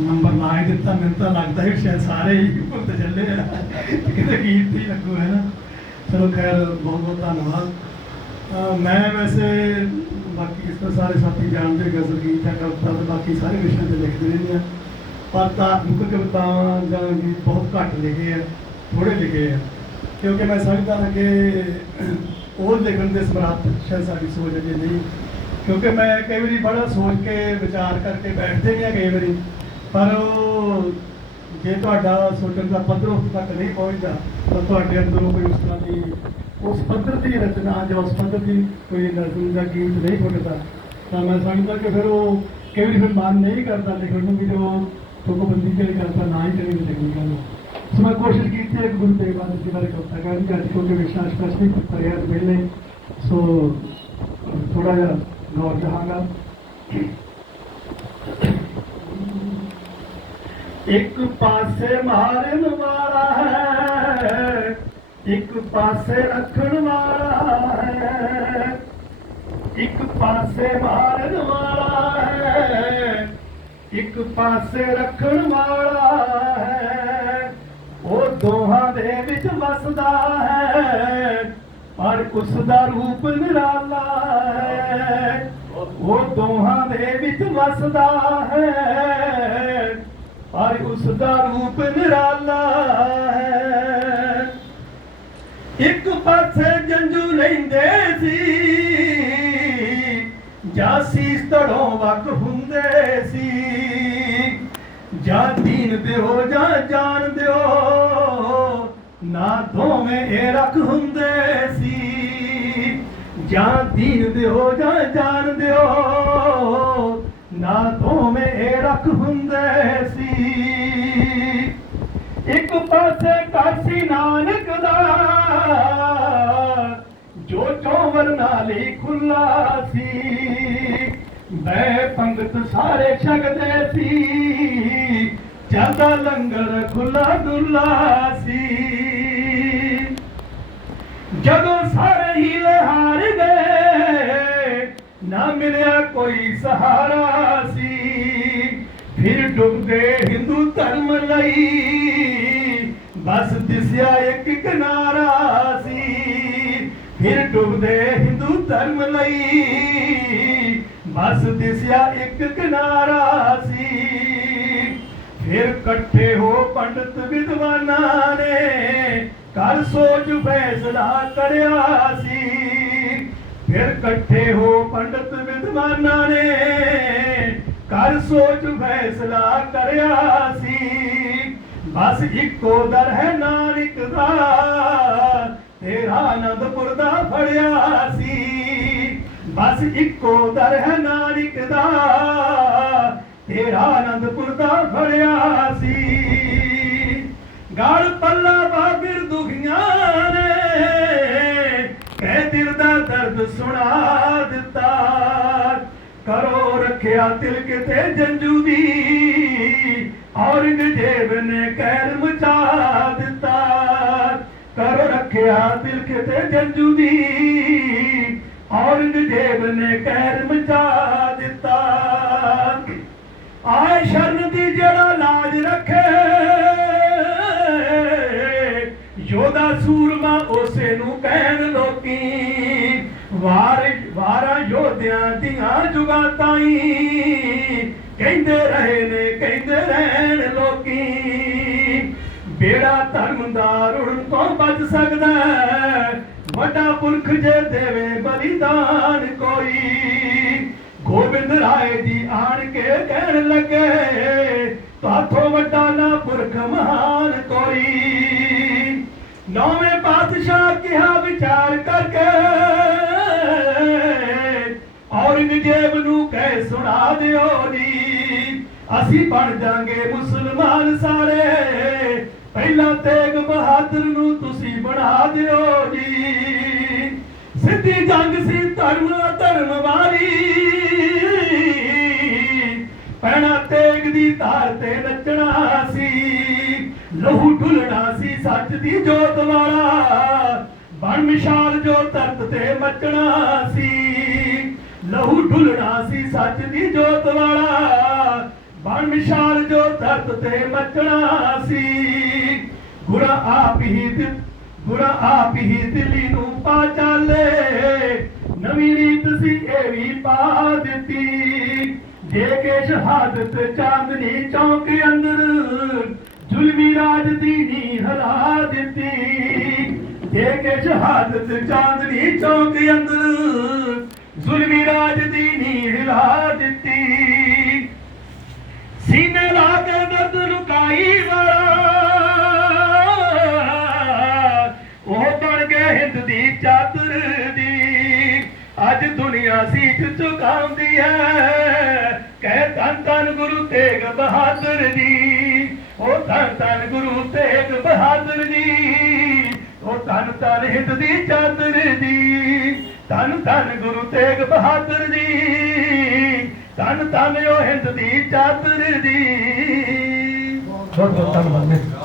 Number ਲਾ ਹੀ ਦਿੱਤਾ, ਮੈਨੂੰ ਤਾਂ ਲੱਗਦਾ ਹੈ ਸ਼ਾਇਦ ਸਾਰੇ ਹੀ ਭੁੱਲ ਚੱਲੇ ਆ। ਕਿਤੇ ਗੀਤ ਹੀ ਲੱਗੂ, ਹੈ ਨਾ? ਚਲੋ ਖੈਰ ਬਹੁਤ ਬਹੁਤ ਧੰਨਵਾਦ ਮੈਂ ਵੈਸੇ ਬਾਕੀ ਇਸ ਤਰ੍ਹਾਂ ਸਾਰੇ ਸਾਥੀ ਜਾਣਦੇ ਗਜ਼ਲ, ਗੀਤ ਹੈ ਕਵਿਤਾ ਤੇ ਬਾਕੀ ਸਾਰੇ ਵਿਸ਼ਿਆਂ ਤੇ ਲਿਖਦੇ ਰਹਿੰਦੇ ਆ। ਪਰ ਧਾਰਮਿਕ ਕਵਿਤਾਵਾਂ ਜਾਂ ਗੀਤ ਬਹੁਤ ਘੱਟ ਲਿਖੇ ਆ ਥੋੜੇ ਲਿਖੇ ਆ। ਕਿਉਂਕਿ ਮੈਂ ਸਮਝਦਾ ਹਾਂ ਕਿ ਉਹ ਲਿਖਣ ਦੇ ਸਮਰੱਥ ਸ਼ਾਇਦ ਸਾਡੀ ਸੋਚ ਅਜੇ ਨਹੀਂ। ਕਿਉਂਕਿ ਮੈਂ ਕਈ ਵਾਰੀ ਬੜਾ ਸੋਚ ਕੇ ਵਿਚਾਰ ਕਰਕੇ ਬੈਠਦੇ ਨਹੀਂ ਆ ਕਈ ਵਾਰੀ। ਪਰ ਉਹ ਜੇ ਤੁਹਾਡਾ ਸੋਚਣ ਦਾ ਪੱਧਰ ਉਸ ਤੱਕ ਨਹੀਂ ਪਹੁੰਚਦਾ, ਤਾਂ ਤੁਹਾਡੇ ਅੰਦਰੋਂ ਕੋਈ ਉਸ ਤਰ੍ਹਾਂ ਦੀ, ਉਸ ਪੱਧਰ ਦੀ ਰਚਨਾ ਜਾਂ ਉਸ ਪੱਧਰ ਦੀ ਕੋਈ ਨਜ਼ਮ ਜਾਂ ਗੀਤ ਨਹੀਂ ਫੁੱਟਦਾ ਤਾਂ ਮੈਂ ਸਮਝਦਾ ਕਿ ਫਿਰ ਉਹ ਕਈ ਵਾਰੀ ਫਿਰ ਮਨ ਨਹੀਂ ਕਰਦਾ ਲਿਖਣ ਨੂੰ ਵੀ ਜੋ ਤੁਕਬੰਦੀ ਜਿਹੜੀ ਕਰਦਾ, ਨਾ ਹੀ ਕਰੀ ਲਿਖਣੀ ਗੱਲ। ਸੋ ਮੈਂ ਕੋਸ਼ਿਸ਼ ਕੀਤੀ ਹੈ ਗੁਰੂ ਤੇਗ ਬਹਾਦਰ ਜੀ ਬਾਰੇ ਕਵਿਤਾ ਕਰਨ ਦੀ, ਅੱਜ ਕਿਉਂਕਿ ਵਿਸ਼ਵਾਸ ਸਪੈਸ਼ਲੀ ਪਰਿਆਰ ਵੇਲੇ ਸੋ ਥੋੜਾ ਜਿਹਾ ਗੌਰ ਚਾਹਾਂਗਾ। ਇੱਕ ਪਾਸੇ ਮਾਰਨ ਵਾਲਾ ਹੈ, ਇੱਕ ਪਾਸੇ ਰੱਖਣ ਵਾਲਾ ਹੈ, ਇੱਕ ਪਾਸੇ ਮਾਰਨ ਵਾਲਾ ਹੈ, ਇੱਕ ਪਾਸੇ ਰੱਖਣ ਵਾਲਾ ਹੈ। ਉਹ ਦੋਹਾਂ ਦੇ ਵਿੱਚ ਵਸਦਾ ਹੈ, ਪਰ ਉਸ ਦਾ ਰੂਪ ਨਿਰਾਲਾ ਹੈ। ਉਹ ਦੋਹਾਂ ਦੇ ਵਿੱਚ ਵਸਦਾ ਹੈ। ਪਰ ਉਸ ਦਾ ਰੂਪ ਨਿਰਾਲਾ ਹੈ। ਇੱਕ ਪਾਸੇ ਜੰਜੂ ਲੈਂਦੇ ਸੀ ਜਾਂ ਸੀਸ ਧੜੋਂ ਵਕ ਹੁੰਦੇ ਸੀ। ਜਾਂ ਦੀਨ ਦਿਓ, ਜਾਂ ਜਾਣ ਦਿਓ, ਨਾ ਦੋਵੇਂ ਇਹ ਰੱਖ ਹੁੰਦੇ ਸੀ। ਜਾਂ ਦੀਨ ਦਿਓ, ਜਾਂ ਜਾਣ ਦਿਓ ਨਾ ਦੋਵੇਂ ਰੱਖ ਹੁੰਦੇ ਸੀ। ਇੱਕ ਪਾਸੇ ਕਾਸੀ ਨਾਨਕ ਦਾ, ਜੋ ਚੋਵਰ ਨਾਲ ਖੁੱਲਾ ਸੀ। ਮੈਂ ਪੰਗਤ ਸਾਰੇ ਛਕਦੇ ਸੀ, ਜਾਂਦਾ ਲੰਗਰ ਖੁੱਲਾ ਦੁੱਲਾ ਸੀ। ਜਦੋਂ ਸਾਰੇ ਹੀ ਲਹਾਰ ਗਏ, ਨਾ ਮਿਲਿਆ ਕੋਈ ਸਹਾਰਾ। ਧਰਮ ਲਈ ਬਸ ਦਿਸਿਆ ਇੱਕ ਕਿਨਾਰਾ ਸੀ, ਫਿਰ ਡੁੱਬਦੇ ਹਿੰਦੂ ਧਰਮ ਲਈ। ਬਸ ਦਿਸਿਆ ਇੱਕ ਕਿਨਾਰਾ ਸੀ, ਫਿਰ ਇਕੱਠੇ ਹੋ ਪੰਡਤ ਵਿਦਵਾਨਾਂ ਨੇ ਕਰ ਸੋਚ ਫੈਸਲਾ ਕਰਿਆ ਸੀ। ਫਿਰ ਇਕੱਠੇ ਹੋ ਪੰਡਤ ਵਿਦਵਾਨਾਂ ਨੇ ਕਰ ਸੋਚ ਫੈਸਲਾ ਕਰਿਆ ਸੀ। ਬਸ ਇੱਕੋ ਦਰ ਹੈ ਨਾਨਕ ਦਾ। ਤੇਰਾ ਆਨੰਦਪੁਰ ਦਾ ਫੜਿਆ ਸੀ। ਬਸ ਇੱਕੋ ਦਰ ਹੈ ਨਾਨਕ ਦਾ। ਤੇਰਾ ਆਨੰਦਪੁਰ ਦਾ ਫੜਿਆ ਸੀ। ਗੜ ਪੱਲਾ ਬਾਗਰ ਦੁਖੀਆਂ ਨੇ। ਕਹਿ ਦਿਲ ਦਾ ਦਰਦ ਸੁਣਾ ਦਿੱਤਾ। ਕਰੋ ਰੱਖਿਆ ਤਿਲਕ ਤੇ ਜੰਜੂ ਦੀ। ਔਰੰਗਜ਼ੇਬ ਨੇ ਕਹਿਰ ਮਚਾ ਦਿੱਤਾ। ਕਰ ਰੱਖਿਆ ਤਿਲਕ ਤੇ ਜੰਜੂ ਦੀ। ਔਰੰਗਜ਼ੇਬ ਨੇ ਕਹਿਰ ਮਚਾ ਦਿੱਤਾ। ਆਏ ਸ਼ਰਨ ਦੀ ਜਿਹੜਾ ਲਾਜ ਰੱਖੇ, ਯੋਧਾ ਸੂਰ ਕਹਿੰਦੇ ਰਹੇ ਨੇ, ਕਹਿੰਦੇ ਰਹਿਣ ਲੋਕੀ। ਬੇੜਾ ਧਰਮ ਦਾ ਰੁਣ ਤੋਂ ਬਚ ਸਕਦਾ ਵੱਡਾ ਪੁਰਖ ਜੇ ਦੇਵੇ ਬਲੀਦਾਨ ਕੋਈ। ਗੋਬਿੰਦ ਰਾਏ ਜੀ ਆਣ ਕੇ ਕਹਿਣ ਲੱਗੇ ਤਾਥੋਂ ਵੱਡਾ ਨਾ ਪੁਰਖ ਮਹਾਨ ਕੋਈ। ਨੌਵੇਂ ਪਾਤਸ਼ਾਹ ਕਿਹਾ ਵਿਚਾਰ ਕਰਕੇ, ਔਰੰਗਜ਼ੇਬ ਨੂੰ ਕਹਿ ਸੁਣਾ ਦਿਓ ਜੀ ਅਸੀਂ ਬਣ ਜਾਾਂਗੇ ਮੁਸਲਮਾਨ ਸਾਰੇ। ਪਹਿਲਾਂ ਤੇਗ ਬਹਾਦਰ ਨੂੰ ਤੁਸੀਂ ਬਣਾ ਦਿਓ ਜੀ। ਸਿੱਧੀ ਜੰਗ ਸੀ ਧਰਮ ਧਰਮ ਵਾਲੀ। ਪੈਣਾ ਤੇਗ ਦੀ ਧਾਰ ਤੇ ਨੱਚਣਾ ਸੀ। ਲਹੂ ਢੁਲਣਾ ਸੀ ਸੱਚ ਦੀ ਜੋਤ ਵਾਲਾ। ਬਣ ਮਿਸ਼ਾਲ ਜੋ ਧਰਤ ਤੇ ਮੱਚਣਾ ਸੀ। ਲਹੂ ਢੁਲਣਾ ਸੀ ਸੱਚ ਦੀ ਜੋਤ ਵਾਲਾ। ਬਣ ਮਿਸ਼ਾਲ ਜੋ ਧਰਤ ਤੇ ਮਚਣਾ ਸੀ। ਗੁਰਾ ਆਪ ਹੀ ਦਿ- ਗੁਰਾ ਆਪ ਹੀ ਦਿੱਲੀ ਨੂੰ ਪਾ ਚਾਲੇ। ਨਵੀਂ ਰੀਤ ਸੀ ਇਹ ਵੀ ਪਾ ਦਿੱਤੀ। ਦੇ ਕੇ ਸ਼ਹਾਦਤ ਚਾਂਦਨੀ ਚੌਂਕ ਅੰਦਰ, ਜ਼ੁਲਮੀ ਰਾਜ ਦੀ ਨੀ ਹਰਾ ਦਿੱਤੀ। ਜੇ ਕੇ ਸ਼ਹਾਦਤ ਚਾਂਦਨੀ ਚੌਂਕ ਅੰਦਰ, ਜ਼ੁਲਮੀ ਰਾਜ ਦੀ ਨੀ ਹਿਲਾ ਦੀ ਚਾਦਰ ਦੀ। ਅੱਜ ਦੁਨੀਆ ਸੀਟ ਝੁਕਾਉਂਦੀ ਹੈ ਕਹਿ ਧੰਨ ਧੰਨ ਗੁਰੂ ਤੇਗ ਬਹਾਦਰ ਜੀ। ਉਹ ਧੰਨ ਧੰਨ ਗੁਰੂ ਤੇਗ ਬਹਾਦਰ ਜੀ। ਉਹ ਧੰਨ ਧੰਨ ਹਿੰਦ ਦੀ ਚਾਦਰ ਜੀ। ਧੰਨ ਧੰਨ ਗੁਰੂ ਤੇਗ ਬਹਾਦਰ ਜੀ। ਧੰਨ ਧੰਨ ਉਹ ਹਿੰਦ ਦੀ ਚਾਦਰ ਜੀ। ਬਹੁਤ ਬਹੁਤ ਧੰਨਵਾਦ।